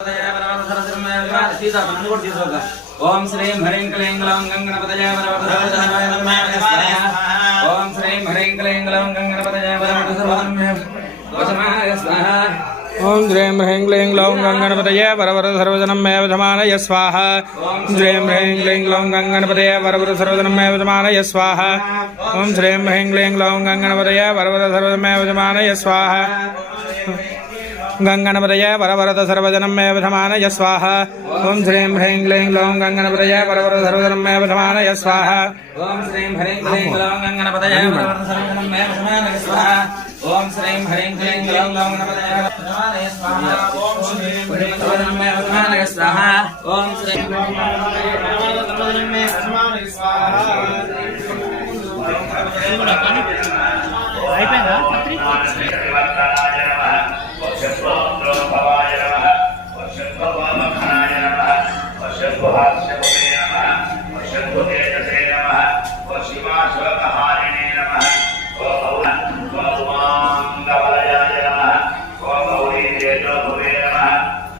ओम श्रीं ह्रीं क्लीं ग्लौं गंगणपतये वरवरदहराय नमः स्वाहा। ओम श्रीं ह्रीं क्लीं ग्लौं गंगणपतये वरवरदहराय स्वाहा। ओम श्रीं ह्रीं क्लीं ग्लौं गंगणपतये वरवरदसर्वजनमेव धमानय स्वाहा। श्रीं ह्रीं क्लीं ग्लौं गंगणपतये वरवरदसर्वजनमेव धमानय स्वाहा। ओम श्रीं ह्रीं क्लीं ग्लौं गंगणपतये वरवरदसर्वजनमेव धमानय स्वाहा। गंगणपतये वरवरद सर्वजनमेव धमानय स्वाहा। ओम श्रीं ह्रीं क्लीं ग्लौं गंगणपतये वरवरद सर्वजनमेव धमानय स्वाहा। ओम श्रीं ह्रीं क्लीं ग्लौं गंगणपतये वरवरद सर्वजनमेव धमानय स्वाहा। ओम श्रीं ह्रीं क्लीं ग्लौं गंगणपतये धमानय स्वाहा। ओम श्रीं ह्रीं सर्वजनमेव धमानय स्वाहा। ओम श्रीं सर्वजनमेव धमानय स्वाहा। అయిపోయిందా పత్రి भवाय नमः वशत्ववामखाय नमः वशत्वहास्यपते नमः वशत्वते